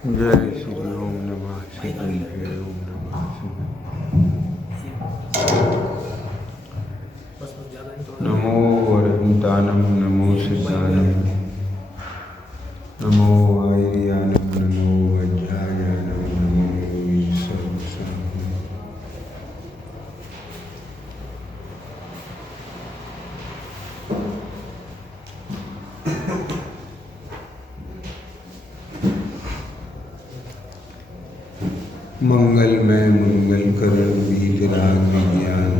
जय श्री ओम नमः शिवाय ओम नमः शिवाय। नमो वरहंतानं नमो सिद्धानं नमो आयर्यानं नमो वज्रायानं नमो ईश्वरं। मंगलमय मंगल करण बीज राग विज्ञान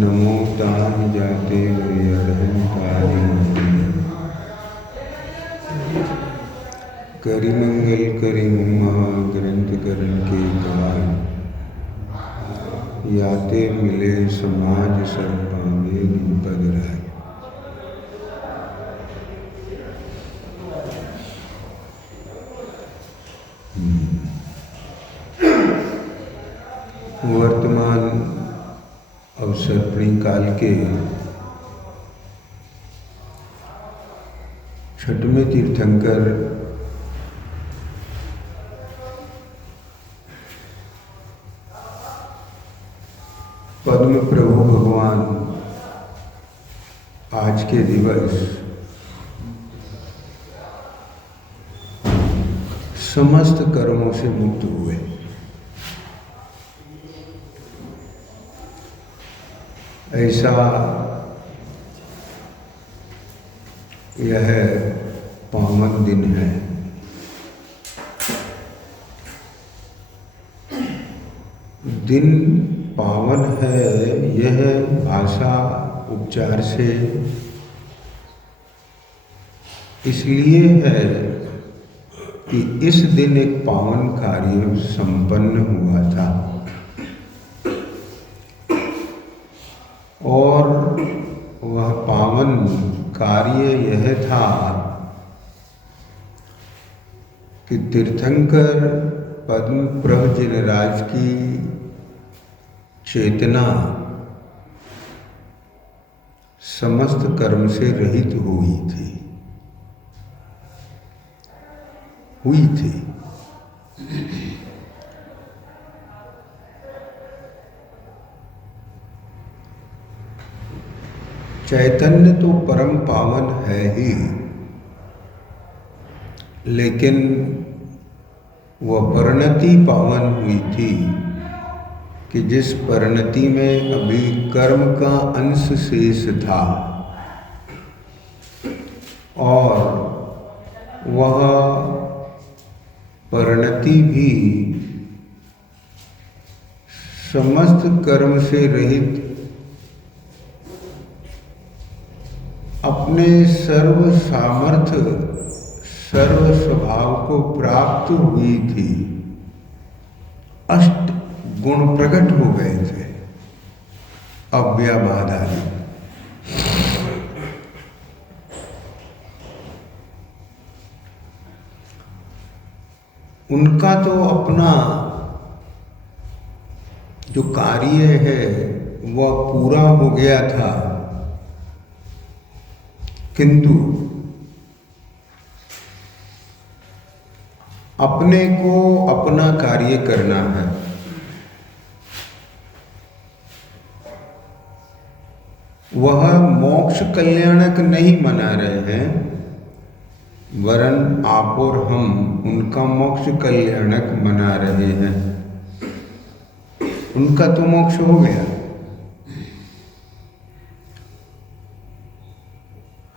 नमो तान जाते अड़हन ताज करि मंगल करि महा ग्रंथ करण के काल याते मिले समाज सब पावे पद राय। वर्तमान अवसर काल के छठवें तीर्थंकर पद्म प्रभु भगवान आज के दिवस समस्त कर्मों से मुक्त हुए। ऐसा यह पावन दिन है। दिन पावन है, यह भाषा उपचार से इसलिए है कि इस दिन एक पावन कार्य संपन्न हुआ था और वह पावन कार्य यह था कि तीर्थंकर पद्म प्रभु जिनराज की चेतना समस्त कर्म से रहित हुई थी। चैतन्य तो परम पावन है ही, लेकिन वह परिणति पावन हुई थी कि जिस परिणति में अभी कर्म का अंश शेष था और वह परिणति भी समस्त कर्म से रहित अपने सर्व सामर्थ्य सर्व स्वभाव को प्राप्त हुई थी। अष्ट गुण प्रकट हो गए थे अव्ययबाधारी। उनका तो अपना जो कार्य है वह पूरा हो गया था, किंतु अपने को अपना कार्य करना है। वह मोक्ष कल्याणक नहीं मना रहे हैं, वरन आप और हम उनका मोक्ष कल्याणक मना रहे हैं। उनका तो मोक्ष हो गया,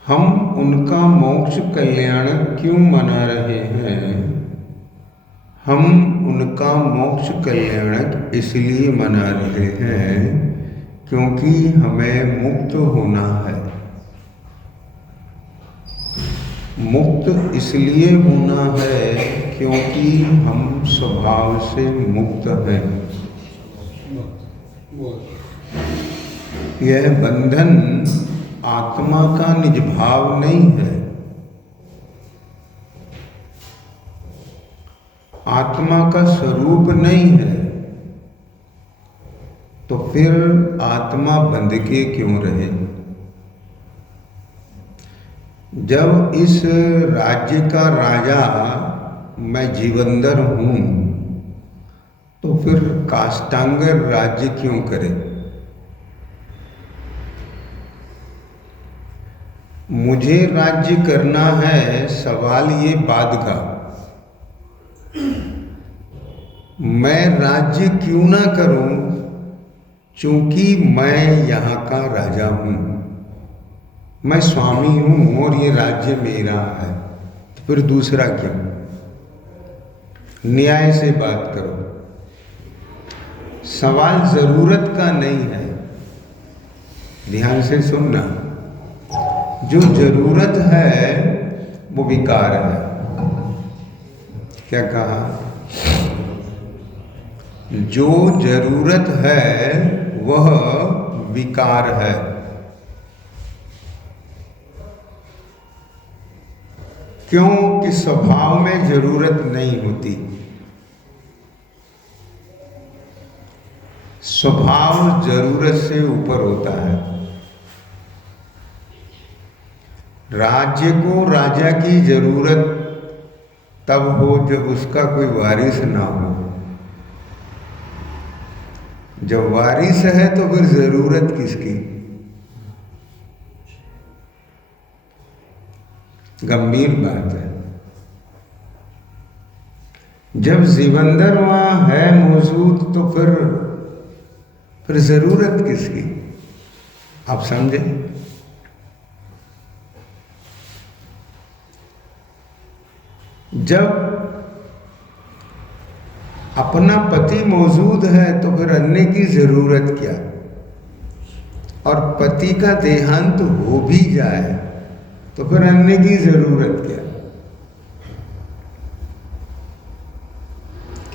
हम उनका मोक्ष कल्याणक क्यों मना रहे हैं? हम उनका मोक्ष कल्याणक इसलिए मना रहे हैं क्योंकि हमें मुक्त होना है। मुक्त इसलिए होना है क्योंकि हम स्वभाव से मुक्त हैं। यह बंधन आत्मा का निज भाव नहीं है। आत्मा का स्वरूप नहीं है, तो फिर आत्मा बंध के क्यों रहे? जब इस राज्य का राजा मैं जीवंदर हूँ तो फिर काष्टांगर राज्य क्यों करे? मुझे राज्य करना है, सवाल ये बाद का। मैं राज्य क्यों ना करूं? चूंकि मैं यहाँ का राजा हूँ, मैं स्वामी हूँ और ये राज्य मेरा है, तो फिर दूसरा क्यों? न्याय से बात करो। सवाल जरूरत का नहीं है, ध्यान से सुनना। जो जरूरत है वो विकार है। क्या कहा? जो जरूरत है वह विकार है। क्यों? कि स्वभाव में जरूरत नहीं होती। स्वभाव जरूरत से ऊपर होता है। राज्य को राजा की जरूरत तब हो जब उसका कोई वारिस ना हो। जब वारिस है तो फिर जरूरत किसकी? गंभीर बात है। जब जीवंदर वहां है मौजूद तो फिर जरूरत किसकी? आप समझे? जब अपना पति मौजूद है तो फिर अन्य की जरूरत क्या? और पति का देहांत हो भी जाए तो फिर अन्य की जरूरत क्या?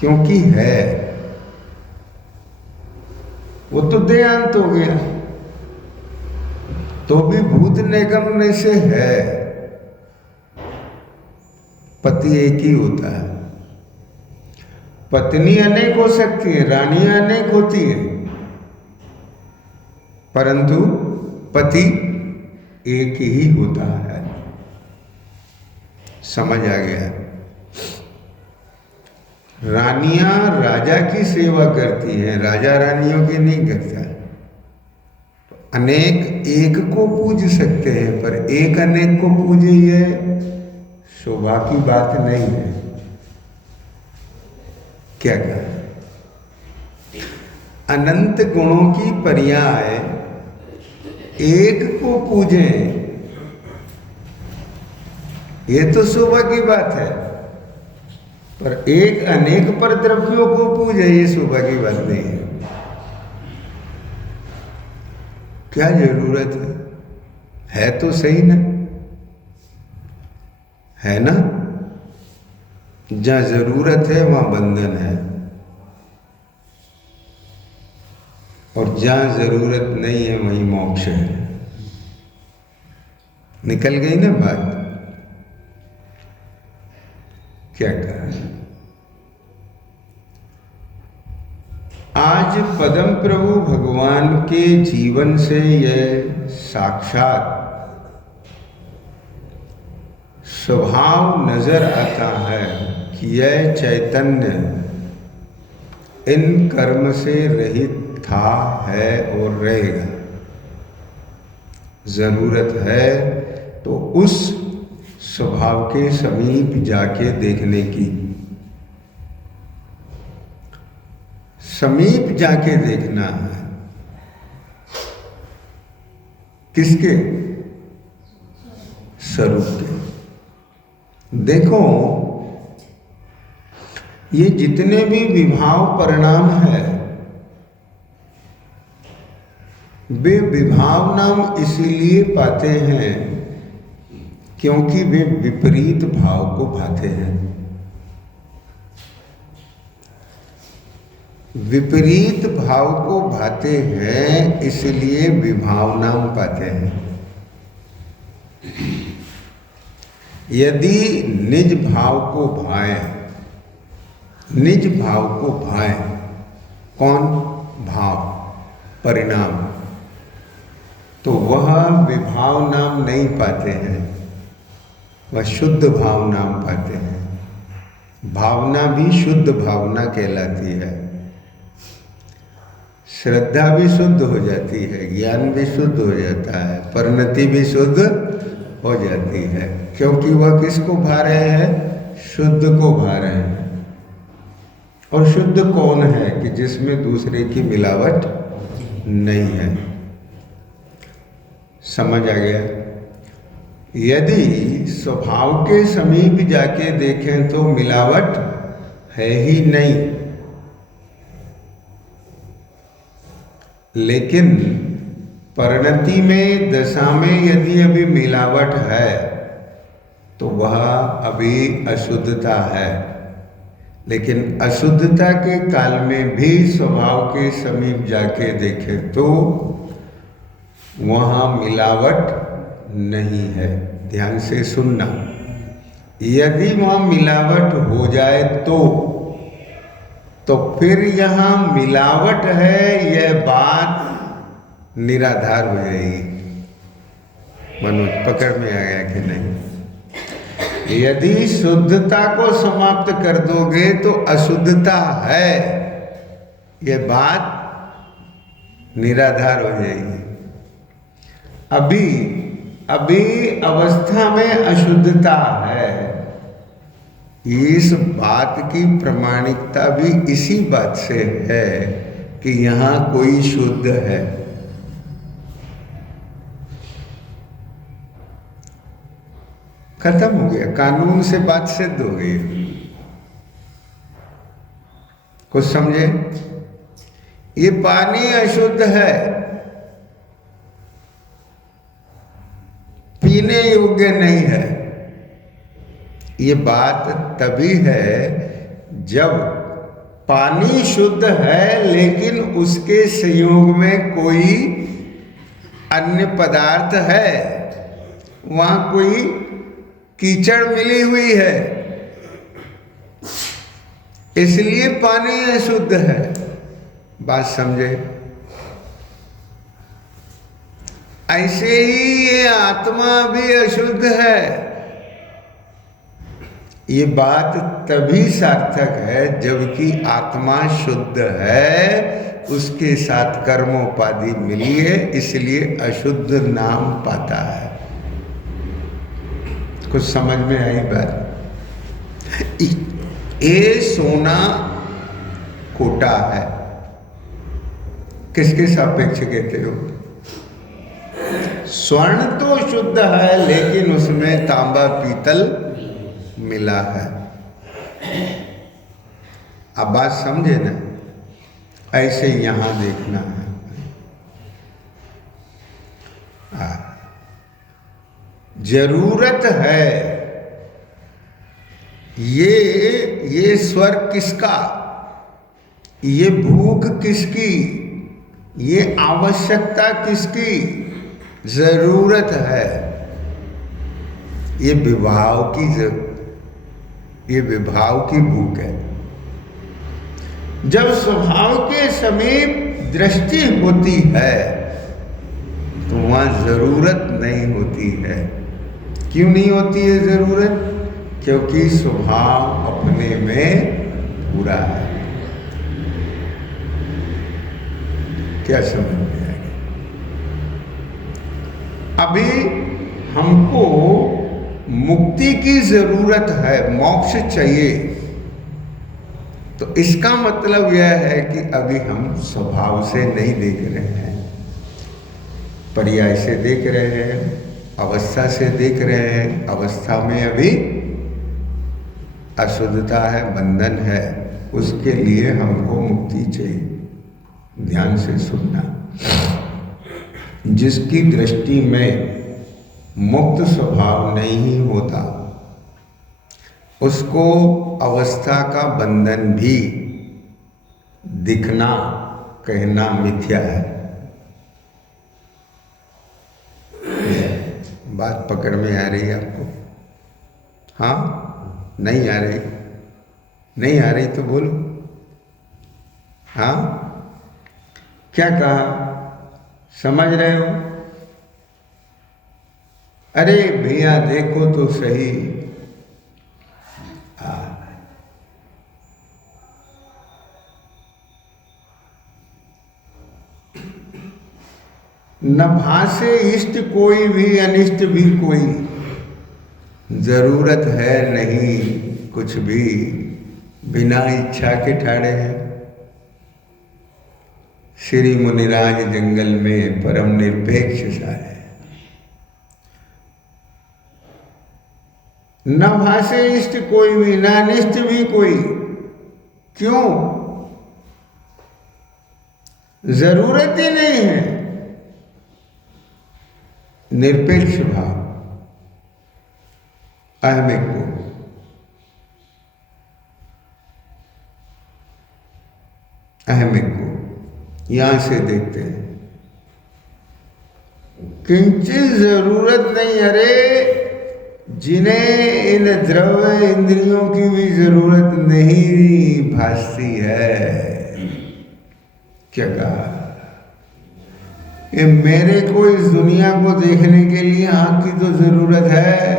क्योंकि है, वो तो देहांत हो गया तो भी भूत निगमन से है। पति एक ही होता है। पत्नी अनेक हो सकती है, रानियां अनेक होती है, परंतु पति एक ही होता है। समझ आ गया? रानियां राजा की सेवा करती हैं, राजा रानियों की नहीं करता है। अनेक एक को पूज सकते हैं, पर एक अनेक को पूजे ये शोभा की बात नहीं है। क्या कहा? अनंत गुणों की पर्याय एक को पूजें, ये तो शोभा की बात है, पर एक अनेक पर द्रव्यों को पूजे ये शोभा की बात नहीं है। क्या जरूरत है तो सही ना? है ना? जहां जरूरत है वहां बंधन है, और जहां जरूरत नहीं है वहीं मोक्ष है। निकल गई ना बात? क्या कहा? आज पदम प्रभु भगवान के जीवन से यह साक्षात स्वभाव नजर आता है कि यह चैतन्य इन कर्म से रहित था, है और रहेगा। जरूरत है तो उस स्वभाव के समीप जाके देखने की, समीप जाके देखना है। किसके? स्वरूप के। देखो, ये जितने भी विभाव परिणाम है, वे विभाव नाम इसीलिए पाते हैं क्योंकि वे विपरीत भाव को भाते हैं। विपरीत भाव को भाते हैं इसलिए विभाव नाम पाते हैं। यदि निज भाव को भाए, निज भाव को भाए, कौन? भाव, परिणाम, तो वह विभाव नाम नहीं पाते हैं, वह शुद्ध भाव नाम पाते हैं। भावना भी शुद्ध भावना कहलाती है। श्रद्धा भी शुद्ध हो जाती है, ज्ञान भी शुद्ध हो जाता है, परिणति भी शुद्ध हो जाती है, क्योंकि वह किसको भा रहे हैं? शुद्ध को भा रहे हैं। और शुद्ध कौन है? कि जिसमें दूसरे की मिलावट नहीं है। समझ आ गया? यदि स्वभाव के समीप जाके देखें तो मिलावट है ही नहीं, लेकिन परिणति में, दशा में यदि अभी मिलावट है तो वह अभी अशुद्धता है। लेकिन अशुद्धता के काल में भी स्वभाव के समीप जाके देखें तो वहाँ मिलावट नहीं है। ध्यान से सुनना। यदि वहाँ मिलावट हो जाए तो फिर यहाँ मिलावट है यह बात निराधार हो जाएगी। मनोज पकड़ में आ गया कि नहीं? यदि शुद्धता को समाप्त कर दोगे तो अशुद्धता है यह बात निराधार हो जाएगी। अभी अवस्था में अशुद्धता है। इस बात की प्रामाणिकता भी इसी बात से है कि यहाँ कोई शुद्ध है। खत्म हो गया, कानून से बात सिद्ध हो गई। कुछ समझे? ये पानी अशुद्ध है, पीने योग्य नहीं है। ये बात तभी है जब पानी शुद्ध है लेकिन उसके संयोग में कोई अन्य पदार्थ है, वहां कोई कीचड़ मिली हुई है, इसलिए पानी अशुद्ध है। बात समझे? ऐसे ही ये आत्मा भी अशुद्ध है। ये बात तभी सार्थक है जबकि आत्मा शुद्ध है, उसके साथ कर्मोपाधि मिली है, इसलिए अशुद्ध नाम पाता है। कुछ समझ में आई बात? ये सोना खोटा है, किसके सापेक्ष कहते हो? स्वर्ण तो शुद्ध है लेकिन उसमें तांबा पीतल मिला है। अब बात समझे ना? ऐसे यहां देखना है। जरूरत है ये स्वर किसका, ये भूख किसकी, ये आवश्यकता किसकी? जरूरत है। ये विभाव की भूख है। जब स्वभाव के समीप दृष्टि होती है तो वहां जरूरत नहीं होती है। क्यों नहीं होती है जरूरत? क्योंकि स्वभाव अपने में पूरा है। क्या समझ में आएगा? अभी हमको मुक्ति की जरूरत है, मोक्ष चाहिए, तो इसका मतलब यह है कि अभी हम स्वभाव से नहीं देख रहे हैं, पर्याय से देख रहे हैं, अवस्था से देख रहे हैं। अवस्था में अभी अशुद्धता है, बंधन है, उसके लिए हमको मुक्ति चाहिए। ध्यान से सुनना। जिसकी दृष्टि में मुक्त स्वभाव नहीं होता उसको अवस्था का बंधन भी दिखना, कहना मिथ्या है। बात पकड़ में आ रही है आपको? हाँ? नहीं आ रही? नहीं आ रही तो बोलो। हाँ? क्या कहा? समझ रहे हो? अरे भैया देखो तो सही, न भासे इष्ट कोई भी अनिष्ट भी कोई, जरूरत है नहीं कुछ भी, बिना इच्छा के ठाड़े हैं। श्री मुनिराज जंगल में परम निरपेक्ष सा है। न भासे इष्ट कोई भी, न अनिष्ट भी कोई। क्यों? जरूरत ही नहीं है। निरपेक्ष भाव, अहमिक को। अहमिक को यहां से देखते हैं। किंचित जरूरत नहीं। अरे जिन्हें इन द्रव्य इंद्रियों की भी जरूरत नहीं भासती है, क्या कहा? ये मेरे को इस दुनिया को देखने के लिए आंख की तो जरूरत है।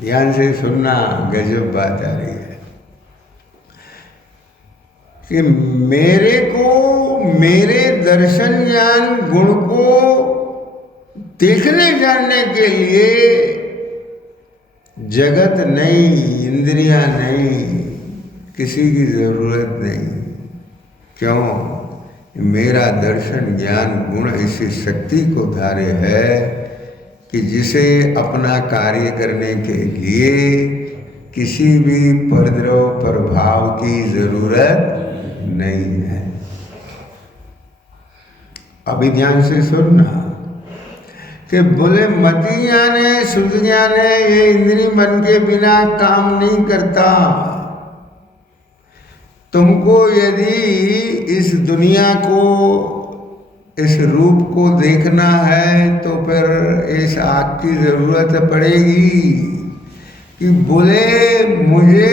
ध्यान से सुनना, गजब बात आ रही है कि मेरे को, मेरे दर्शन ज्ञान गुण को देखने जानने के लिए जगत नहीं, इंद्रियां नहीं, किसी की जरूरत नहीं। क्यों? मेरा दर्शन ज्ञान गुण इसी शक्ति को धारे है कि जिसे अपना कार्य करने के लिए किसी भी परद्रव प्रभाव की जरूरत नहीं है। अभी ध्यान से सुनना कि बोले मति ज्ञान है, शुद्ध ज्ञान है, ये इंद्रिय मन के बिना काम नहीं करता। तुमको यदि इस दुनिया को, इस रूप को देखना है तो फिर इस आँख की जरूरत पड़ेगी कि बोले मुझे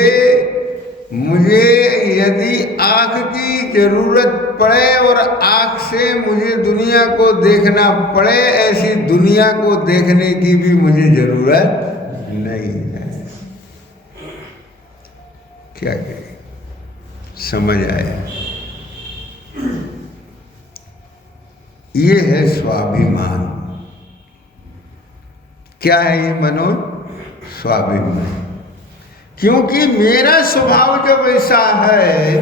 यदि आँख की जरूरत पड़े और आँख से मुझे दुनिया को देखना पड़े, ऐसी दुनिया को देखने की भी मुझे जरूरत नहीं है। क्या कहें? समझ आया? ये है स्वाभिमान। क्या है ये मनोज? स्वाभिमान। क्योंकि मेरा स्वभाव जब ऐसा है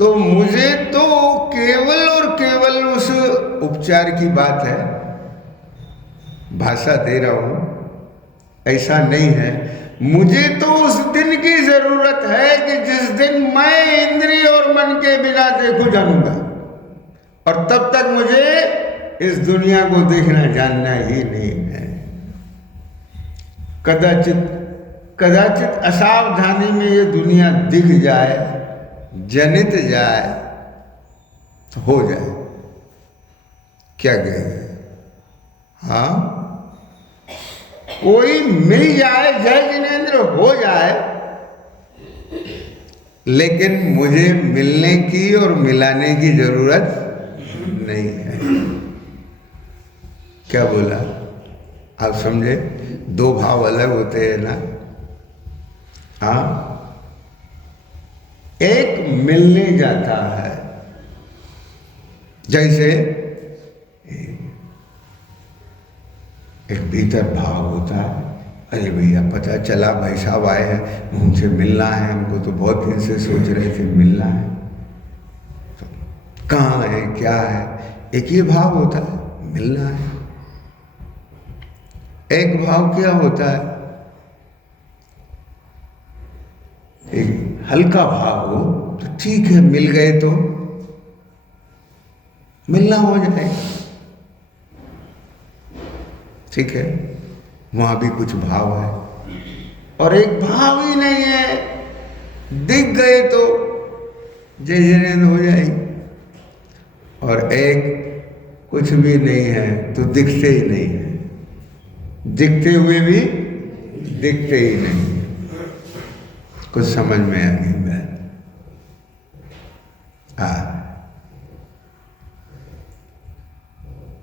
तो मुझे तो केवल और केवल उस उपचार की बात है, भाषा दे रहा हूं, ऐसा नहीं है। मुझे तो उस दिन की जरूरत है कि जिस दिन मैं इंद्रिय और मन के बिना देखूं जानूंगा, और तब तक मुझे इस दुनिया को देखना जानना ही नहीं है। कदाचित असावधानी में ये दुनिया दिख जाए, जनित जाए तो हो जाए। क्या कहेंगे? हाँ, कोई मिल जाए, जय जिनेंद्र हो जाए, लेकिन मुझे मिलने की और मिलाने की जरूरत नहीं है। क्या बोला? आप समझे? दो भाव अलग होते हैं ना। हाँ, एक मिलने जाता है, जैसे एक भीतर भाव होता है, अरे भैया पता चला भाई साहब आए हैं, उनसे मिलना है, हमको तो बहुत दिन से सोच रहे थे मिलना है, तो कहाँ है, क्या है? एक ही भाव होता है, मिलना है। एक भाव क्या होता है? एक हल्का भाव हो तो ठीक है, मिल गए तो मिलना हो जाएगा, ठीक है, वहां भी कुछ भाव है। और एक भाव ही नहीं है, दिख गए तो जय जिनेंद्र हो जाएगी, और एक कुछ भी नहीं है तो दिखते ही नहीं है, दिखते हुए भी दिखते ही नहीं। कुछ समझ में आ गई बात?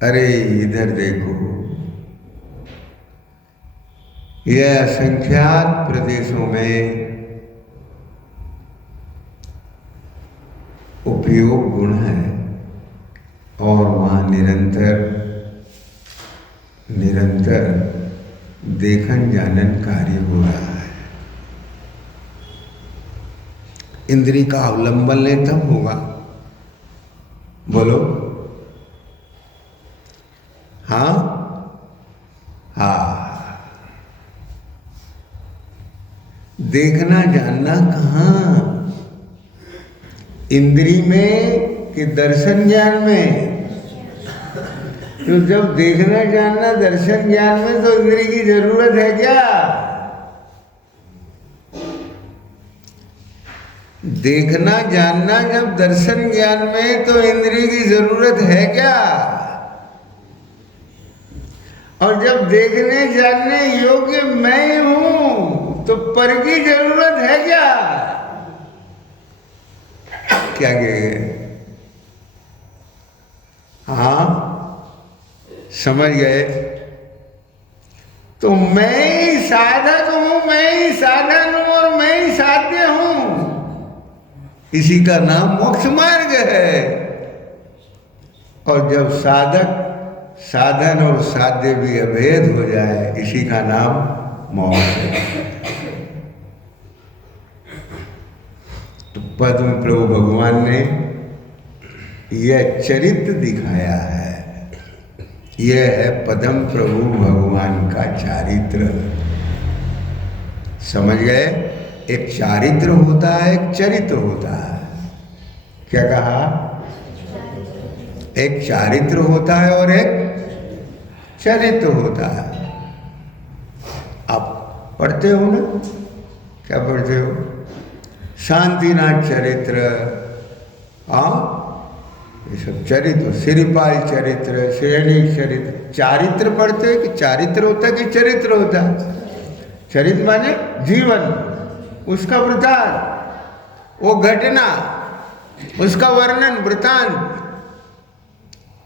अरे इधर देखो, यह असंख्यात प्रदेशों में उपयोग गुण है और वहाँ निरंतर निरंतर देखन जानन कार्य हो रहा है। इंद्री का अवलंबन ले तब होगा, बोलो हाँ हाँ। देखना जानना कहाँ, इंद्री में कि दर्शन ज्ञान में? तो जब देखना जानना दर्शन ज्ञान में तो इंद्री की जरूरत है क्या? देखना जानना जब दर्शन ज्ञान में तो इंद्री की जरूरत है क्या? और जब देखने जानने योग्य मैं हूं तो पर की जरूरत है क्या? क्या कहेंगे? हाँ समझ गए? तो मैं ही साधक हूं, मैं ही साधन हूं और मैं ही साध्य हूं। इसी का नाम मोक्ष मार्ग है। और जब साधक साधन और साध्य भी अभेद हो जाए, इसी का नाम मोक्ष है। तो पद्म प्रभु भगवान ने यह चरित्र दिखाया है। यह है पद्म प्रभु भगवान का चारित्र। समझ गए? एक चारित्र होता है, एक चरित्र होता है। क्या कहा? एक चारित्र होता है और एक चरित्र होता है। आप पढ़ते हो ना? क्या पढ़ते हो? शांतिनाथ चरित्र, ये सब चरित्र, श्रीपाल चरित्र, श्रेणी चरित्र। चारित्र पढ़ते हैं कि चारित्र होता है कि चरित्र होता है? चरित्र माने जीवन, उसका वृत्तांत, वो घटना, उसका वर्णन, वृत्तांत।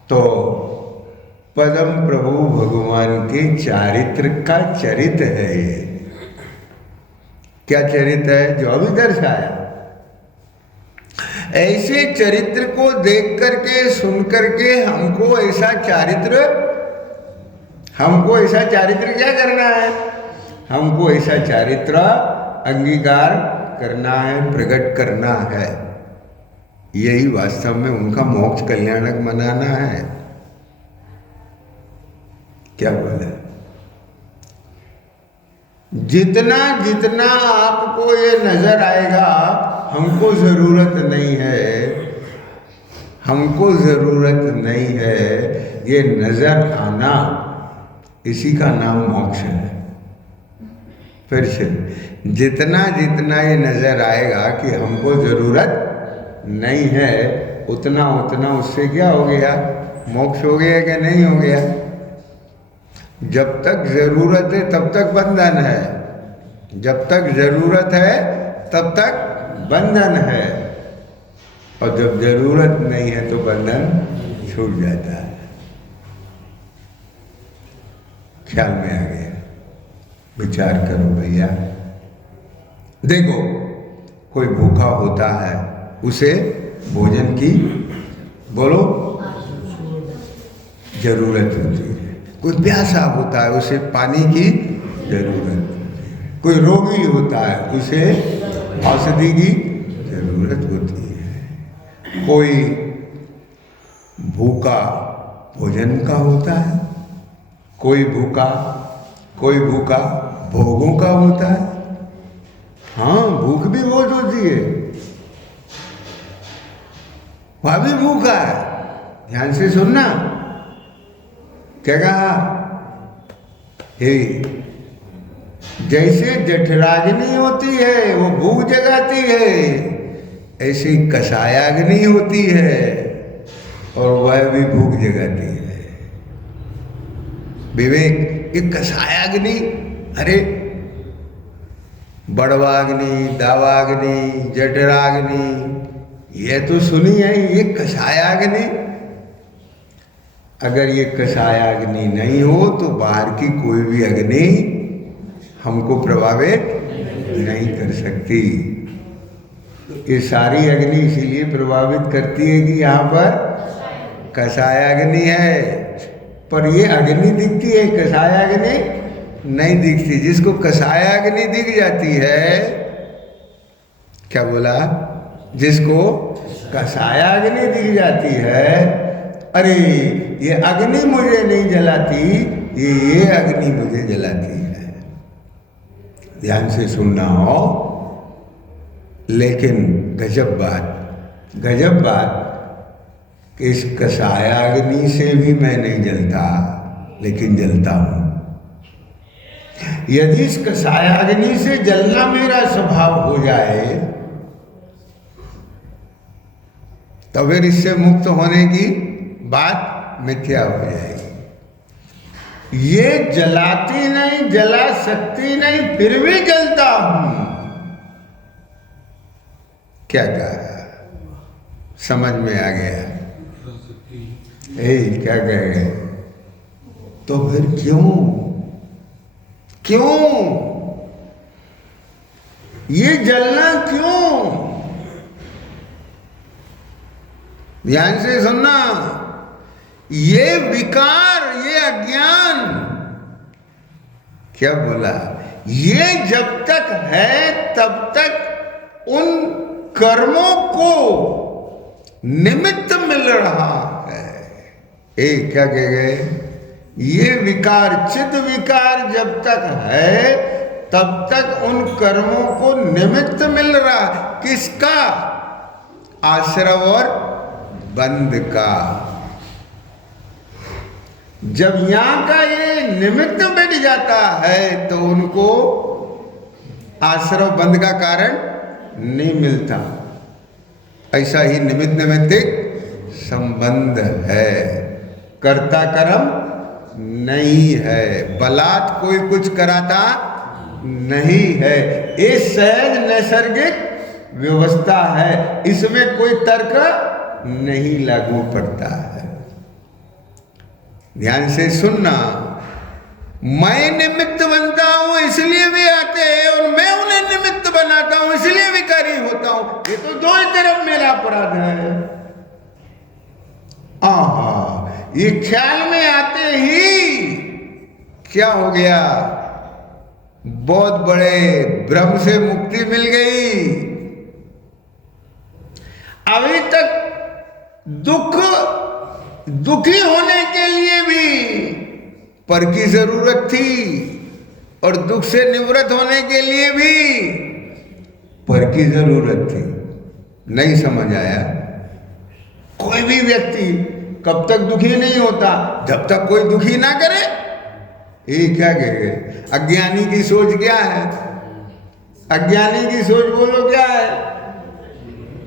तो पद्म प्रभु भगवान के चारित्र का चरित्र है ये। क्या चरित्र है? जो अभी दर्शाया। ऐसे चरित्र को देख करके सुन करके हमको ऐसा चारित्र क्या करना है? हमको ऐसा चारित्र अंगीकार करना है, प्रकट करना है। यही वास्तव में उनका मोक्ष कल्याणक मनाना है। क्या बोला? जितना जितना आपको ये नजर आएगा, हमको जरूरत नहीं है, हमको जरूरत नहीं है, ये नजर आना, इसी का नाम मोक्ष है। फिर से, जितना जितना ये नजर आएगा कि हमको जरूरत नहीं है, उतना उतना उससे क्या हो गया? मोक्ष हो गया कि नहीं हो गया? जब तक जरूरत है तब तक बंधन है, जब तक जरूरत है तब तक बंधन है, और जब जरूरत नहीं है तो बंधन छूट जाता है। ख्याल में आ गया? विचार करो भैया। देखो, कोई भूखा होता है, उसे भोजन की बोलो जरूरत होती है। कोई प्यासा होता है, उसे पानी की जरूरत होती है। कोई रोगी होता है, उसे औषधि की जरूरत होती है। कोई भूखा भोजन का होता है, कोई भूखा भोगों का होता है। हाँ, भूख भी बहुत होती है, वह भी भूखा है। ध्यान से सुनना, क्या कहा? हे, जैसे जठराग्नि होती है वो भूख जगाती है, ऐसी कषायाग्नि होती है और वह भी भूख जगाती है। विवेक, ये कषायाग्नि, अरे बड़वाग्नि, दावाग्नि, जठराग्नि, ये तो सुनी है। ये कषायाग्नि, अगर ये कषायाग्नि नहीं हो तो बाहर की कोई भी अग्नि हमको प्रभावित नहीं कर सकती। ये सारी अग्नि इसीलिए प्रभावित करती है कि यहाँ पर कषायाग्नि है, पर ये अग्नि दिखती है, कषायाग्नि नहीं दिखती। जिसको कषायाग्नि दिख जाती है, क्या बोला, जिसको कषायाग्नि दिख जाती है, अरे ये अग्नि मुझे नहीं जलाती, ये अग्नि मुझे जलाती है। ध्यान से सुनना हो। लेकिन गजब बात कि इस कषायाग्नि से भी मैं नहीं जलता, लेकिन जलता हूं। यदि इस कषायाग्नि से जलना मेरा स्वभाव हो जाए तो फिर इससे मुक्त होने की बात मिथ्या हो जाएगी। ये जलाती नहीं, जला सकती नहीं, फिर भी जलता हूं। क्या कहा, समझ में आ गया? क्या कह गए? तो फिर क्यों ये जलना क्यों? ध्यान से सुनना। ये विकार, ये अज्ञान, क्या बोला, ये जब तक है तब तक उन कर्मों को निमित्त मिल रहा है। क्या कह गए? ये विकार, चिद विकार जब तक है तब तक उन कर्मों को निमित्त मिल रहा। किसका? आश्रव और बंध का। जब यहां का ये निमित्त मिट जाता है तो उनको आश्रव बंध का कारण नहीं मिलता। ऐसा ही निमित्त निमित्तिक संबंध है, कर्ता कर्म नहीं है, बलात् कोई कुछ कराता नहीं है। ये सहज नैसर्गिक व्यवस्था है, इसमें कोई तर्क नहीं लागू पड़ता है। ध्यान से सुनना। मैं निमित्त बनता हूं इसलिए वे आते हैं, और मैं उन्हें निमित्त बनाता हूं इसलिए विकारी होता हूं। ये तो दो ही तरफ मेरा अपराध है। आहा, ये ख्याल में आते ही क्या हो गया? बहुत बड़े भ्रम से मुक्ति मिल गई। अभी तक दुखी होने के लिए भी पर की जरूरत थी, और दुख से निवृत्त होने के लिए भी पर की जरूरत थी। नहीं समझ आया? कोई भी व्यक्ति कब तक दुखी नहीं होता जब तक कोई दुखी ना करे। ये क्या कहे? अज्ञानी की सोच क्या है? अज्ञानी की सोच बोलो क्या है?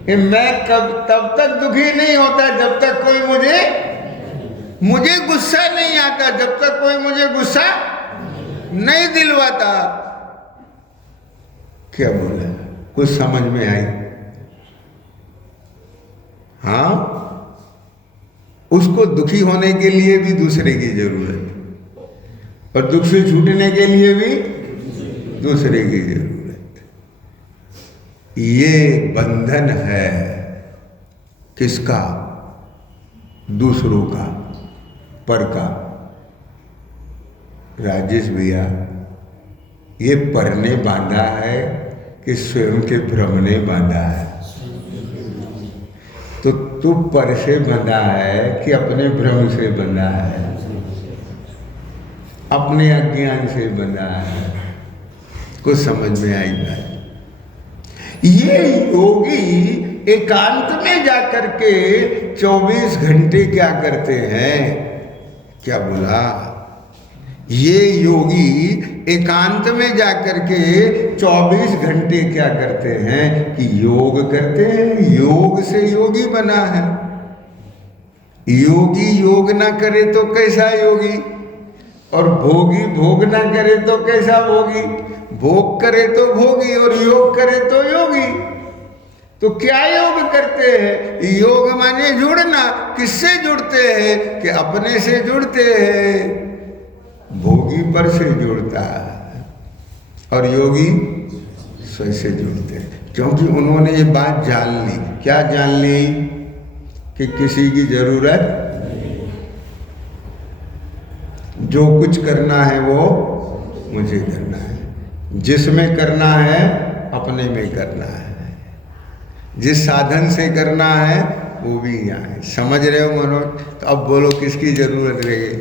कि मैं तब तक दुखी नहीं होता जब तक कोई मुझे गुस्सा नहीं आता, जब तक कोई मुझे गुस्सा नहीं दिलवाता। क्या बोला? कुछ समझ में आई? हाँ, उसको दुखी होने के लिए भी दूसरे की जरूरत, और दुख से छूटने के लिए भी दूसरे की जरूरत। ये बंधन है किसका? दूसरों का, पर का। राजेश भैया, ये पर ने बांधा है कि स्वयं के भ्रम ने बांधा है? तो तू पर से बंधा है कि अपने भ्रम से बंधा है? अपने अज्ञान से बंधा है? कुछ समझ में आई बात? ये योगी एकांत में जाकर के 24 घंटे क्या करते हैं? क्या बोला? ये योगी एकांत में जाकर के 24 घंटे क्या करते हैं कि योग करते हैं। योग से योगी बना है। योगी योग ना करे तो कैसा योगी? और भोगी भोग ना करे तो कैसा भोगी? भोग करे तो भोगी और योग करे तो योगी। तो क्या योग करते हैं? योग माने जुड़ना। किससे जुड़ते हैं? कि अपने से जुड़ते हैं, भोगी पर से जुड़ता है और योगी स्वयं से जुड़ते हैं। क्योंकि उन्होंने ये बात जान ली। क्या जान ली? कि किसी की जरूरत, जो कुछ करना है वो मुझे करना है, जिसमें करना है अपने में करना है, जिस साधन से करना है वो भी यहाँ है। समझ रहे हो मनोज? तो अब बोलो किसकी जरूरत रहेगी?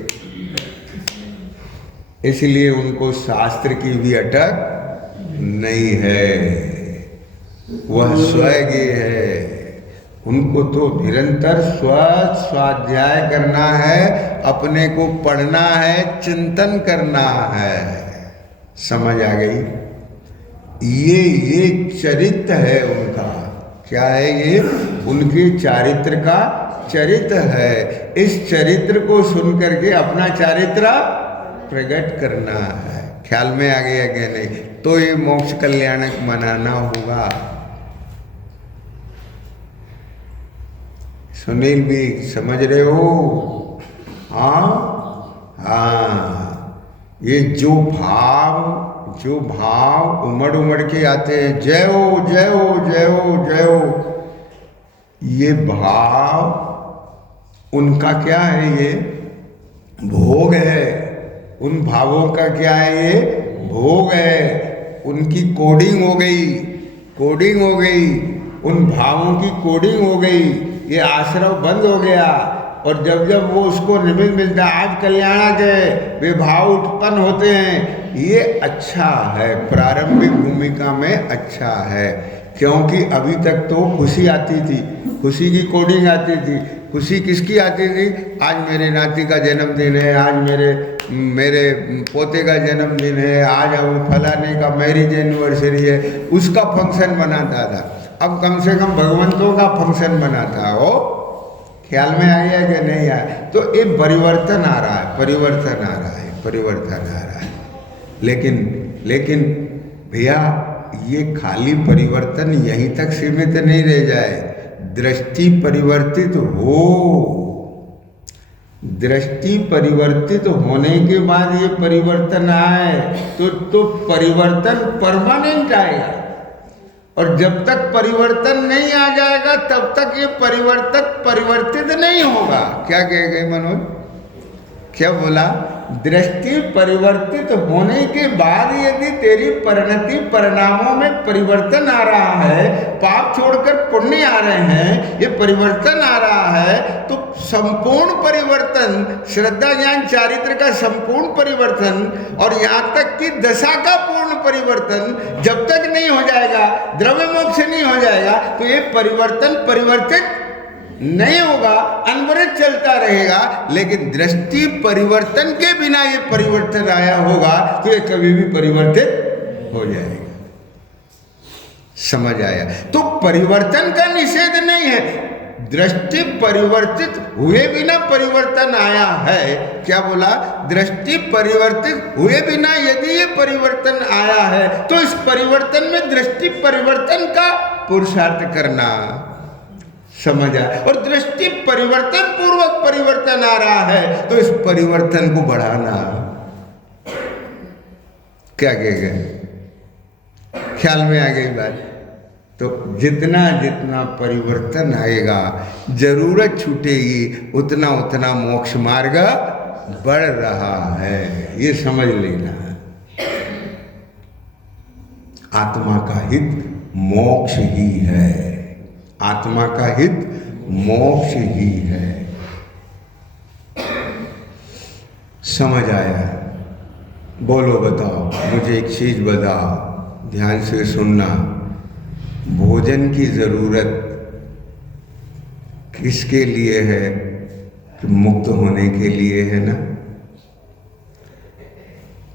इसलिए उनको शास्त्र की भी अटक नहीं है, वह स्वयं है। उनको तो निरंतर स्वाध्याय करना है, अपने को पढ़ना है, चिंतन करना है। समझ आ गई? ये चरित्र है उनका। क्या है ये? उनके चारित्र का चरित्र है। इस चरित्र को सुन करके अपना चारित्र प्रकट करना है। ख्याल में आ गया कि नहीं? तो ये मोक्ष कल्याणक मनाना होगा। सुनील भी समझ रहे हो? हाँ हाँ, ये जो भाव उमड़ उमड़ के आते हैं, जय हो जय हो जय हो जय हो, ये भाव उनका क्या है? ये भोग है। उन भावों का क्या है? ये भोग है। उनकी कोडिंग हो गई, कोडिंग हो गई, उन भावों की कोडिंग हो गई। ये आश्रम बंद हो गया और जब जब वो उसको निमित्त मिलता है, आज कल्याणा के वे भाव उत्पन्न होते हैं। ये अच्छा है, प्रारंभिक भूमिका में अच्छा है। क्योंकि अभी तक तो खुशी आती थी, खुशी की कोडिंग आती थी। खुशी किसकी आती थी? आज मेरे नाती का जन्मदिन है, आज मेरे पोते का जन्मदिन है, आज वो फलाने का मैरिज एनिवर्सरी है, उसका फंक्शन बनाता था। अब कम से कम भगवंतों का फंक्शन बनाता हो। ख्याल में आ गया कि नहीं आया? तो ये परिवर्तन आ रहा है, परिवर्तन आ रहा है, परिवर्तन आ रहा है। लेकिन भैया, ये खाली परिवर्तन यहीं तक सीमित नहीं रह जाए। दृष्टि परिवर्तित हो, दृष्टि परिवर्तित होने के बाद ये परिवर्तन आए तो परिवर्तन परमानेंट आएगा। और जब तक परिवर्तन नहीं आ जाएगा तब तक ये परिवर्तित नहीं होगा। क्या कह गए मनोज? क्या बोला? दृष्टि परिवर्तित होने के बाद यदि तेरी परिणति परिणामों में परिवर्तन आ रहा है, पाप छोड़कर पुण्य आ रहे हैं, ये परिवर्तन आ रहा है, तो संपूर्ण परिवर्तन, श्रद्धा ज्ञान चारित्र का संपूर्ण परिवर्तन और यहाँ तक कि दशा का पूर्ण परिवर्तन जब तक नहीं हो जाएगा, द्रव्य मोक्ष नहीं हो जाएगा, तो ये परिवर्तन परिवर्तित नहीं होगा, अनवरत चलता रहेगा। लेकिन दृष्टि परिवर्तन के बिना ये परिवर्तन आया होगा तो ये कभी भी परिवर्तित हो जाएगा। समझ आया? तो परिवर्तन का निषेध नहीं है, दृष्टि परिवर्तित हुए बिना परिवर्तन आया है। क्या बोला? दृष्टि परिवर्तित हुए बिना यदि ये परिवर्तन आया है तो इस परिवर्तन में दृष्टि परिवर्तन का पुरुषार्थ करना। समझ आया? और दृष्टि परिवर्तन पूर्वक परिवर्तन आ रहा है तो इस परिवर्तन को बढ़ाना। क्या कह गए? ख्याल में आ गई बात? तो जितना जितना परिवर्तन आएगा, जरूरत छूटेगी, उतना उतना मोक्ष मार्ग बढ़ रहा है। ये समझ लेना। आत्मा का हित मोक्ष ही है, आत्मा का हित मोक्ष ही है। समझ आया? बोलो, बताओ, मुझे एक चीज बताओ, ध्यान से सुनना। भोजन की जरूरत किसके लिए है? कि मुक्त होने के लिए है ना।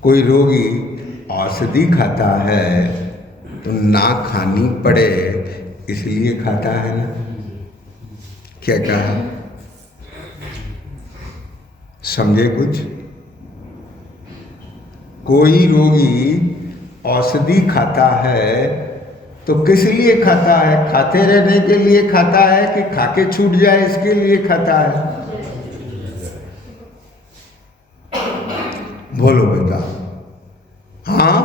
कोई रोगी औषधि खाता है तो ना खानी पड़े इसलिए खाता है ना। क्या कहा? समझे कुछ? कोई रोगी औषधि खाता है तो किस लिए खाता है? खाते रहने के लिए खाता है कि खाके छूट जाए इसके लिए खाता है? बोलो बेटा। हाँ,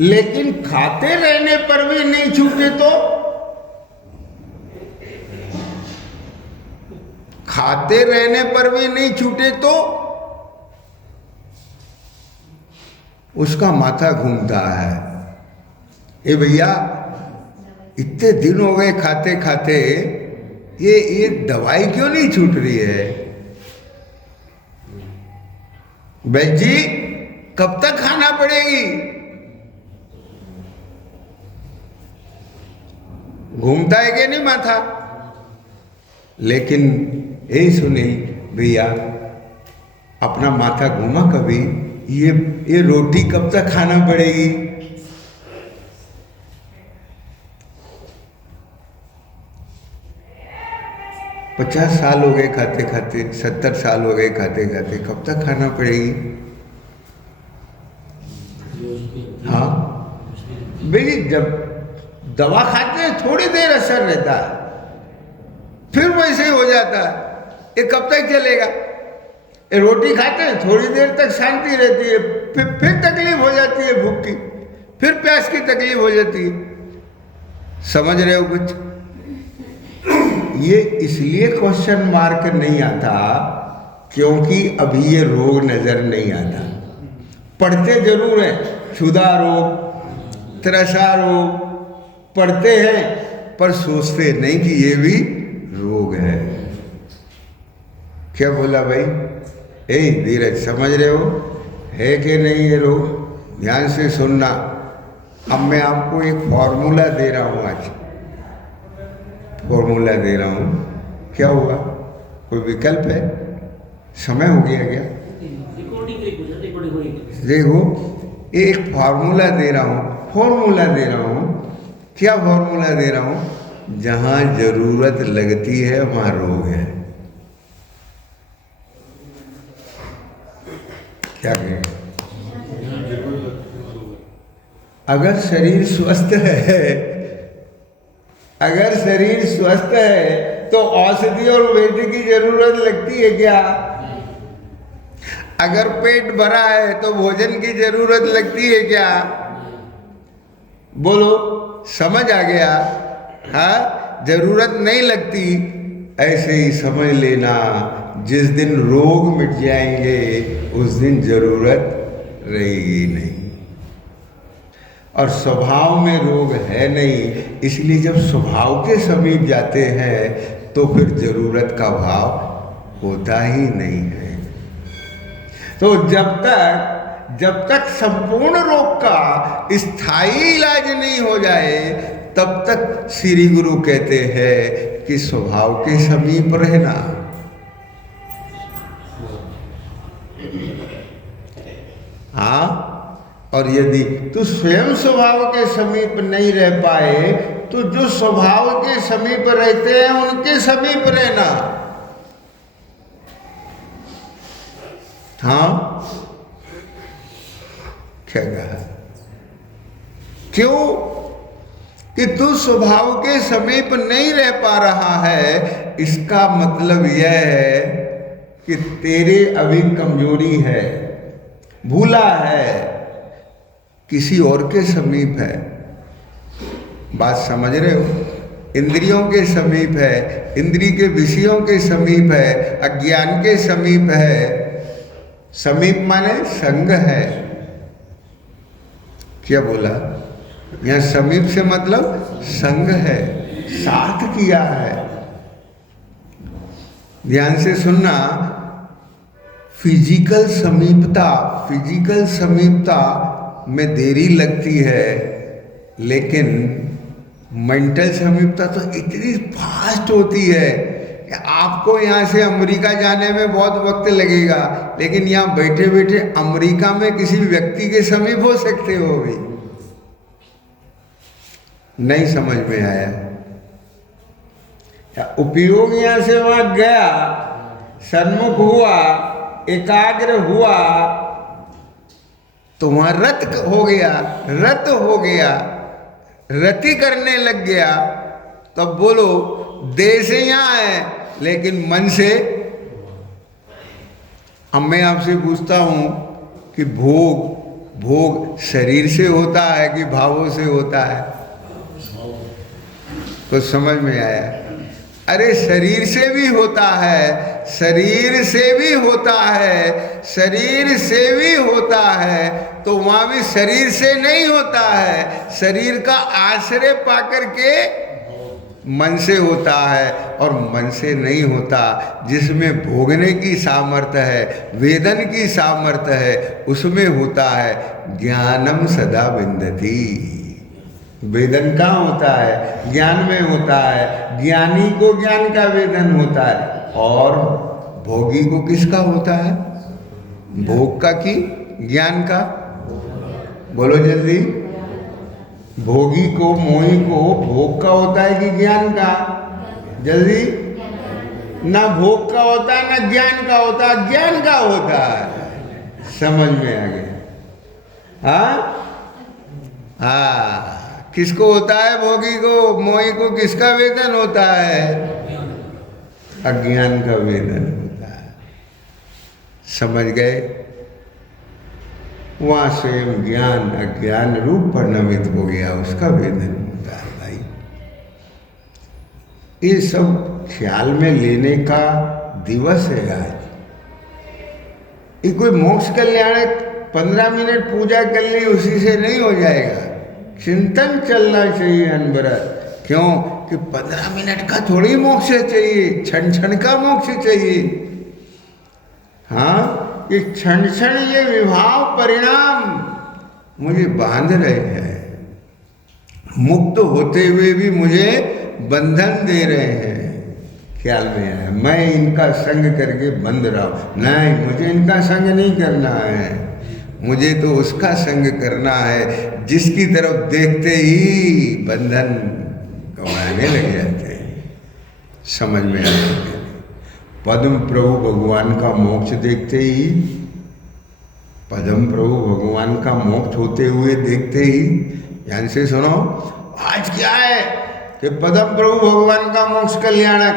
लेकिन खाते रहने पर भी नहीं छूटे तो? खाते रहने पर भी नहीं छूटे तो उसका माथा घूमता है। ए भैया, इतने दिन हो गए खाते खाते, ये दवाई क्यों नहीं छूट रही है? भाई जी, कब तक खाना पड़ेगी? घूमता है कि नहीं माथा? लेकिन ए सुनील भैया, अपना माथा घूमा कभी? ये रोटी कब तक खाना पड़ेगी? 50 साल हो गए खाते खाते, 70 साल हो गए खाते खाते, कब तक खाना पड़ेगी? हाँ भाई, जब दवा खाते हैं थोड़ी देर असर रहता है, फिर वैसे ही हो जाता है। ये कब तक चलेगा? ये रोटी खाते हैं थोड़ी देर तक शांति रहती है, फिर तकलीफ हो जाती है, भूख की, फिर प्यास की तकलीफ हो जाती है। समझ रहे हो कुछ? ये इसलिए क्वेश्चन मार्क नहीं आता क्योंकि अभी ये रोग नजर नहीं आता। पढ़ते जरूर हैं, क्षुधा रोग, त्रसा रोग पढ़ते हैं, पर सोचते नहीं कि ये भी रोग है। क्या बोला भाई? धीरज, समझ रहे हो है कि नहीं ये रोग? ध्यान से सुनना। अब मैं आपको एक फॉर्मूला दे रहा हूं, आज फॉर्मूला दे रहा हूं। क्या हुआ? कोई विकल्प है? समय हो गया क्या? देखो, एक फॉर्मूला दे रहा हूं, फॉर्मूला दे रहा हूं। क्या फॉर्मूला दे रहा हूं? जहां जरूरत लगती है वहां रोग है। क्या कहें? अगर शरीर स्वस्थ है, अगर शरीर स्वस्थ है तो औषधि और वैद्य की जरूरत लगती है क्या? अगर पेट भरा है तो भोजन की जरूरत लगती है क्या? बोलो, समझ आ गया? हाँ, जरूरत नहीं लगती। ऐसे ही समझ लेना, जिस दिन रोग मिट जाएंगे उस दिन जरूरत रहेगी नहीं। और स्वभाव में रोग है नहीं, इसलिए जब स्वभाव के समीप जाते हैं तो फिर जरूरत का भाव होता ही नहीं है। तो जब तक संपूर्ण रोग का स्थायी इलाज नहीं हो जाए, तब तक श्री गुरु कहते हैं कि स्वभाव के समीप रहना। हाँ, और यदि तू स्वयं स्वभाव के समीप नहीं रह पाए तो जो स्वभाव के समीप रहते हैं उनके समीप रहना। हाँ, क्या कहा? क्यों? कि तू स्वभाव के समीप नहीं रह पा रहा है, इसका मतलब यह है कि तेरे अभी कमजोरी है, भूला है, किसी और के समीप है। बात समझ रहे हो? इंद्रियों के समीप है, इंद्रिय के विषयों के समीप है, अज्ञान के समीप है। समीप माने संग है। क्या बोला? यहां समीप से मतलब संग है, साथ किया है। ध्यान से सुनना। फिजिकल समीपता में देरी लगती है, लेकिन मेंटल समीपता तो इतनी फास्ट होती है कि आपको यहाँ से अमेरिका जाने में बहुत वक्त लगेगा, लेकिन यहाँ बैठे बैठे अमेरिका में किसी व्यक्ति के समीप हो सकते हो भी। नहीं समझ में आया? उपयोग यहाँ से वहां गया, सन्मुख हुआ, एकाग्र हुआ, तो वहां रत हो गया। रति करने लग गया, तब बोलो देह से यहाँ है लेकिन मन से। अब मैं आपसे पूछता हूं कि भोग शरीर से होता है कि भावों से होता है? तो समझ में आया? अरे शरीर से भी होता है, शरीर से भी होता है, शरीर से भी होता है। तो वहां भी शरीर से नहीं होता है, शरीर का आश्रय पाकर के मन से होता है, और मन से नहीं होता। जिसमें भोगने की सामर्थ्य है, वेदन की सामर्थ्य है, उसमें होता है ज्ञानम सदा विंदति। वेदन कहाँ होता है? ज्ञान में होता है। ज्ञानी को ज्ञान का वेदन होता है, और भोगी को किसका होता है? भोग का कि ज्ञान का? बोलो जल्दी। भोगी को, मोही को भोग का होता है कि ज्ञान का? जल्दी। ना भोग का होता है ना ज्ञान का होता है, ज्ञान का होता है। समझ में आ गया? हाँ, किसको होता है? भोगी को। मोही को किसका वेदन होता है? अज्ञान का वेदन होता है। समझ गए? वहां स्वयं ज्ञान अज्ञान रूप परिणमित हो गया, उसका वेदन होता है। भाई ये सब ख्याल में लेने का दिवस है आज। ये कोई मोक्ष कल्याण 15 मिनट पूजा कर ली उसी से नहीं हो जाएगा। चिंतन चलना चाहिए अनवरत। क्यों कि 15 मिनट का थोड़ी मोक्ष चाहिए, क्षण क्षण का मोक्ष चाहिए। हाँ, ये क्षण क्षण ये विभाव परिणाम मुझे बांध रहे हैं, मुक्त होते हुए भी मुझे बंधन दे रहे हैं। ख्याल में आया? मैं इनका संग करके बंध रहा हूं। नहीं, मुझे इनका संग नहीं करना है, मुझे तो उसका संग करना है जिसकी तरफ देखते ही बंधन गंवाने लग जाते हैं। समझ में आया? पद्म प्रभु भगवान का मोक्ष देखते ही, पद्म प्रभु भगवान का मोक्ष होते हुए देखते ही, ध्यान से सुनो, आज क्या है कि पद्म प्रभु भगवान का मोक्ष कल्याणक,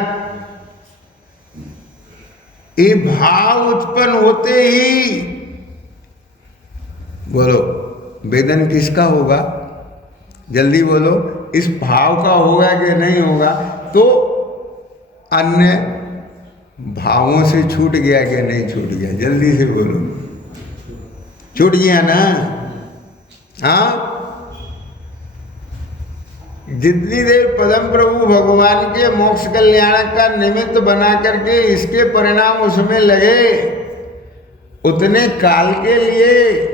ये भाव उत्पन्न होते ही बोलो वेदन किसका होगा? जल्दी बोलो। इस भाव का होगा कि नहीं होगा? तो अन्य भावों से छूट गया कि नहीं छूट गया? जल्दी से बोलो। छूट गया ना? हाँ, जितनी देर पद्म प्रभु भगवान के मोक्ष कल्याण का निमित्त बना करके इसके परिणाम उसमें लगे, उतने काल के लिए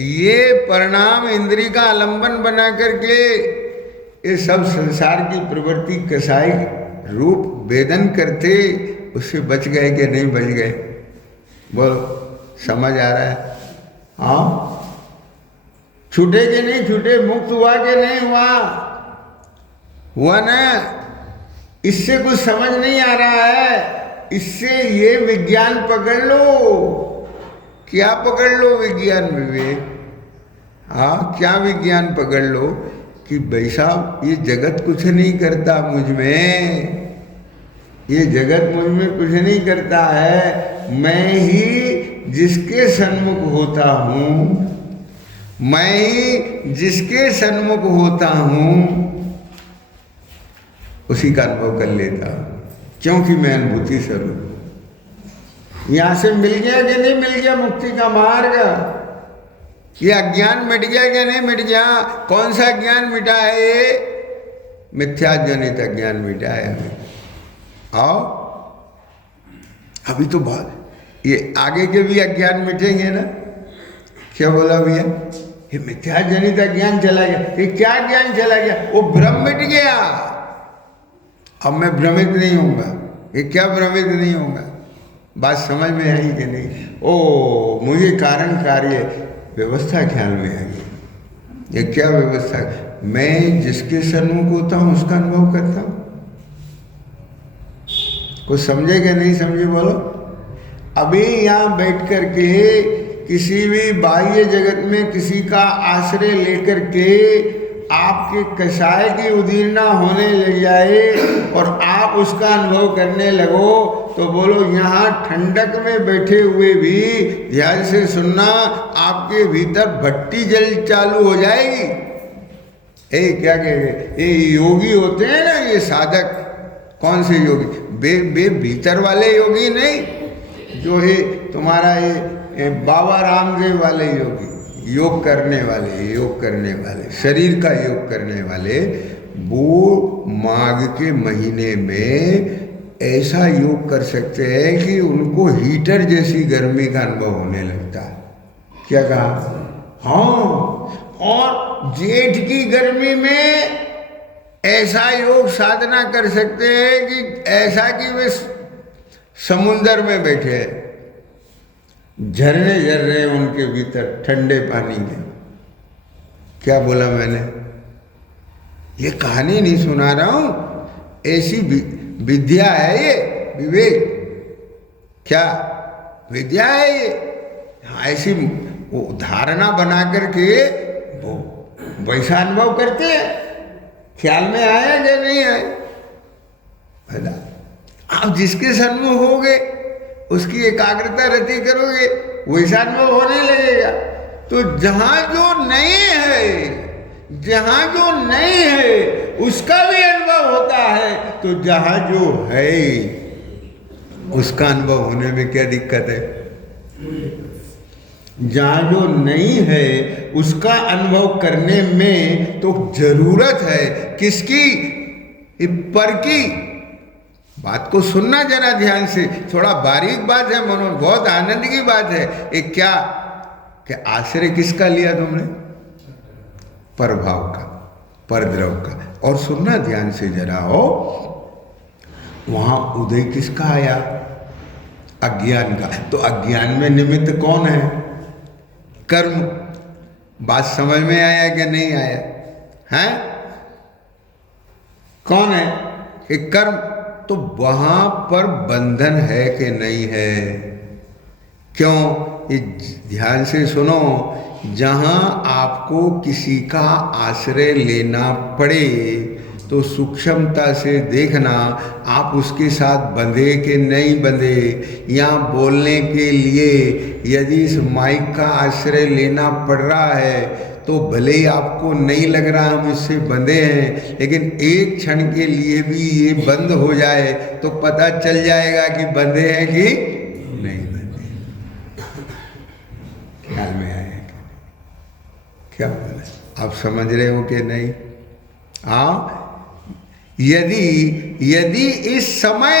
ये परिणाम इंद्री का आलंबन बना करके ये सब संसार की प्रवृत्ति कसाई रूप वेदन करते, उससे बच गए कि नहीं बच गए? बोलो, समझ आ रहा है? हाँ, छूटे कि नहीं छूटे? मुक्त हुआ कि नहीं हुआ? हुआ ना? इससे कुछ समझ नहीं आ रहा है। इससे ये विज्ञान पकड़ लो। क्या पकड़ लो विज्ञान? विवेक। हाँ, क्या विज्ञान पकड़ लो कि भाई साहब ये जगत कुछ नहीं करता मुझ में, ये जगत मुझ में कुछ नहीं करता है। मैं ही जिसके सन्मुख होता हूँ, मैं ही जिसके सन्मुख होता हूँ उसी का अनुभव कर लेता हूँ, क्योंकि मैं अनुभूति स्वरूप। यहां से मिल गया कि नहीं मिल गया मुक्ति का मार्ग? ये अज्ञान मिट गया कि नहीं मिट गया? कौन सा ज्ञान मिटा है? ये मिथ्या जनित अज्ञान मिटा है अभी। आओ, अभी तो बहुत ये आगे के भी अज्ञान मिटेंगे ना। क्या बोला भैया? ये मिथ्या जनित अज्ञान चला गया। ये क्या ज्ञान चला गया? वो भ्रम मिट गया। अब मैं भ्रमित नहीं होऊंगा। ये क्या भ्रमित नहीं होगा? बात समझ में आई कि नहीं? ओ, मुझे कारण कार्य व्यवस्था ख्याल में आ गई। ये क्या व्यवस्था? मैं जिसके सन्मुख होता हूं उसका अनुभव करता हूं। कुछ समझे कि नहीं समझे? बोलो। अभी यहां बैठ करके किसी भी बाह्य जगत में किसी का आश्रय लेकर के आपके कषाय की उदीरना होने लग जाए और आप उसका अनुभव करने लगो, तो बोलो यहाँ ठंडक में बैठे हुए भी ध्यान से सुनना, आपके भीतर भट्टी जल चालू हो जाएगी। क्या कहे, ये योगी होते हैं ना, ये साधक। कौन से योगी? बे भीतर वाले योगी नहीं, जो है तुम्हारा ये बाबा रामदेव वाले योगी, योग करने वाले, शरीर का योग करने वाले, वो माघ के महीने में ऐसा योग कर सकते हैं कि उनको हीटर जैसी गर्मी का अनुभव होने लगता है। क्या कहा? हाँ। और जेठ की गर्मी में ऐसा योग साधना कर सकते हैं कि ऐसा कि वे समुंदर में बैठे हैं, झरने झर रहे उनके भीतर ठंडे पानी के। क्या बोला मैंने? ये कहानी नहीं सुना रहा हूं, ऐसी विद्या है ये, विवेक। क्या विद्या है ये? ऐसी धारणा बना करके वो वैसा अनुभव करते हैं। ख्याल में आया कि नहीं आया? आप जिसके सन्मुख होगे उसकी एकाग्रता रति करोगे, वैसा अनुभव होने लगेगा। तो जहां जो नहीं है उसका भी अनुभव होता है, तो जहां जो है उसका अनुभव होने में क्या दिक्कत है? जहां जो नहीं है उसका अनुभव करने में तो जरूरत है किसकी? पर की। बात को सुनना जरा ध्यान से, थोड़ा बारीक बात है मनोज, बहुत आनंद की बात है। एक क्या आश्रय किसका लिया तुमने? परभाव का, परद्रव का। और सुनना ध्यान से जरा, हो वहां उदय किसका आया? अज्ञान का। तो अज्ञान में निमित्त कौन है? कर्म। बात समझ में आया कि नहीं आया? हैं? कौन है? एक कर्म। तो वहां पर बंधन है कि नहीं है? क्यों? ये ध्यान से सुनो, जहां आपको किसी का आश्रय लेना पड़े तो सूक्ष्मता से देखना आप उसके साथ बंधे कि नहीं बंधे। या बोलने के लिए यदि इस माइक का आश्रय लेना पड़ रहा है तो भले ही आपको नहीं लग रहा हम इससे बंधे हैं, लेकिन एक क्षण के लिए भी ये बंद हो जाए तो पता चल जाएगा कि बंधे हैं कि नहीं बंधे। ख्याल में आया? क्या बोला? आप समझ रहे हो कि नहीं? हाँ। यदि इस समय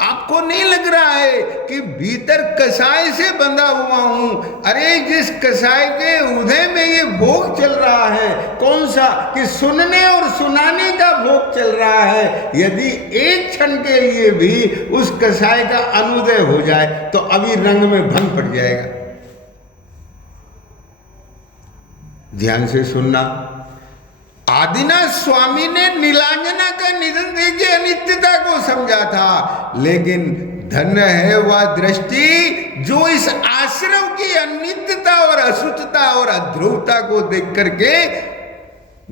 आपको नहीं लग रहा है कि भीतर कसाय से बंधा हुआ हूं, अरे जिस कसाय के उदय में ये भोग चल रहा है, कौन सा? कि सुनने और सुनाने का भोग चल रहा है। यदि एक क्षण के लिए भी उस कसाय का अनुदय हो जाए तो अभी रंग में भंग पड़ जाएगा। ध्यान से सुनना। आदिनाथ स्वामी ने नीलांजना का निधन देखिए अनित्यता को समझा था, लेकिन धन्य है वह दृष्टि जो इस आश्रम की अनित्यता और अशुद्धता और अध्रुवता को देख करके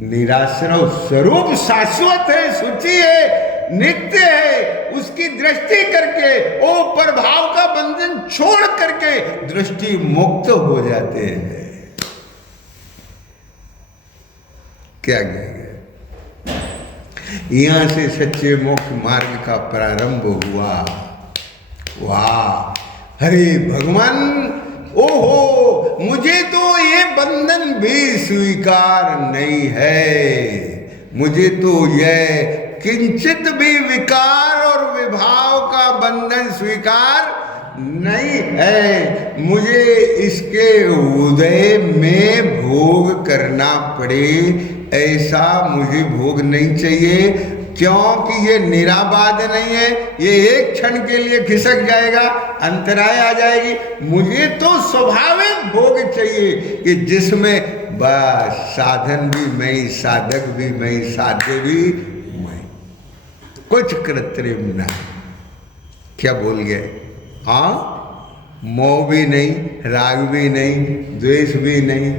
निराश्रव स्वरूप शाश्वत है, शुचि है, नित्य है, उसकी दृष्टि करके ओ प्रभाव का बंधन छोड़ करके दृष्टि मुक्त हो जाते हैं। क्या कहेंगे? यहां से सच्चे मोक्ष मार्ग का प्रारंभ हुआ। वाह! हरे भगवान! ओहो, मुझे तो ये बंधन भी स्वीकार नहीं है, मुझे तो यह किंचित भी विकार और विभाव का बंधन स्वीकार नहीं है। मुझे इसके उदय में भोग करना पड़े ऐसा मुझे भोग नहीं चाहिए, क्योंकि ये निराबाद नहीं है, ये एक क्षण के लिए खिसक जाएगा, अंतराय आ जाएगी। मुझे तो स्वाभाविक भोग चाहिए कि जिसमें बस साधन भी मैं, साधक भी मैं, साध्य भी मैं, कुछ कृत्रिम नहीं। क्या बोल गए? हाँ, मोह भी नहीं, राग भी नहीं, द्वेष भी नहीं,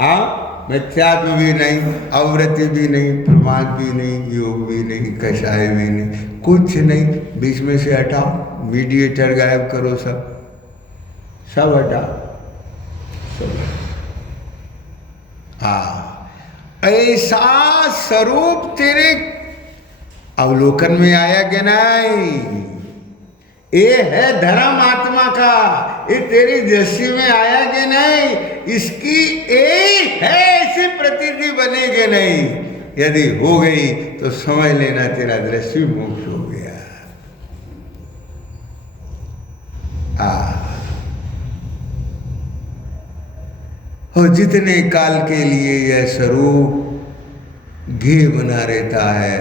हाँ, मिथ्यात्व भी नहीं, अवृत्ति भी नहीं, प्रमाद भी नहीं, योग भी नहीं, कषाय भी नहीं, कुछ नहीं। बीच में से हटाओ, मीडिएटर गायब करो, सब हटाओ, सब। हाँ, ऐसा स्वरूप तेरे अवलोकन में आया कि नहीं? ये है धर्म आत्मा का, ये तेरी दृष्टि में आया कि नहीं? इसकी एक है ऐसी प्रतीति बनेगी नहीं? यदि हो गई तो समझ लेना तेरा दृष्टि मोक्ष हो गया। और जितने काल के लिए यह स्वरूप घी बना रहता है,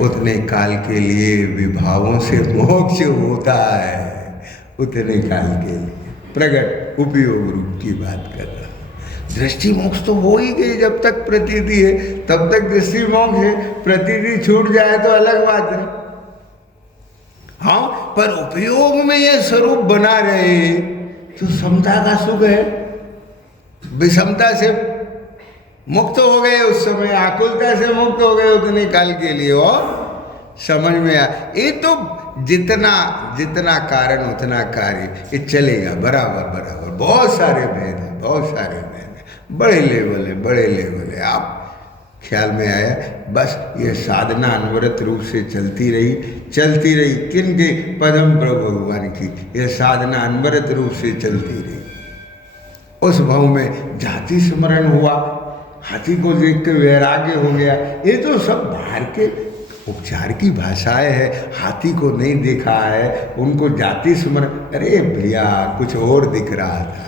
उतने काल के लिए विभावों से मोक्ष होता है। उतने काल के लिए प्रगट उपयोग रूप की बात कर रहा हूं। दृष्टि मोक्ष तो हो ही गई, जब तक प्रतीति है तब तक दृष्टि मोक्ष है। प्रतीति छूट जाए तो अलग बात है। हाँ, पर उपयोग में यह स्वरूप बना रहे तो समता का सुख है। विषमता से मुक्त हो गए उस समय, आकुलता से मुक्त हो गए उतने काल के लिए। और समझ में आ, ये तो जितना जितना कारण उतना कार्य, ये चलेगा बराबर बराबर। बहुत सारे भेद हैं, बहुत सारे भेद हैं, बड़े लेवल है, बड़े लेवल है। आप ख्याल में आया? बस ये साधना अनवरत रूप से चलती रही किन के? पदम प्रभु भगवान की यह साधना अनवरत रूप से चलती रही। उस भाव में जाति स्मरण हुआ, हाथी को देख कर वैराग्य हो गया। ये तो सब बाहर के उपचार की भाषाएं है। हाथी को नहीं देखा है, उनको जाति स्मरण। अरे भैया, कुछ और दिख रहा था।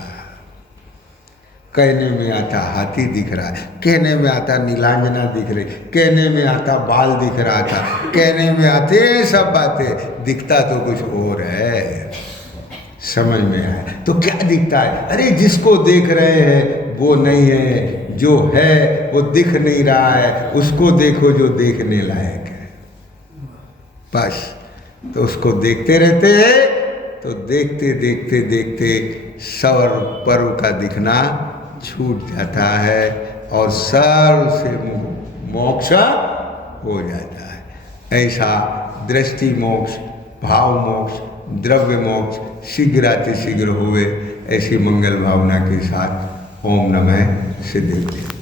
कहने में आता हाथी दिख रहा है, कहने में आता नीलांजना दिख रही, कहने में आता बाल दिख रहा था, कहने में आते सब बातें, दिखता तो कुछ और है। समझ में आया? तो क्या दिखता है? अरे जिसको देख रहे हैं वो नहीं है, जो है वो दिख नहीं रहा है, उसको देखो जो देखने लायक है। बस, तो उसको देखते रहते हैं तो देखते देखते देखते सर्व पर्व का दिखना छूट जाता है और सर्व से मोक्ष हो जाता है। ऐसा दृष्टि मोक्ष, भाव मोक्ष, द्रव्य मोक्ष शीघ्रातिशीघ्र हुए, ऐसी मंगल भावना के साथ ओम नमः सिद्धेश्वर।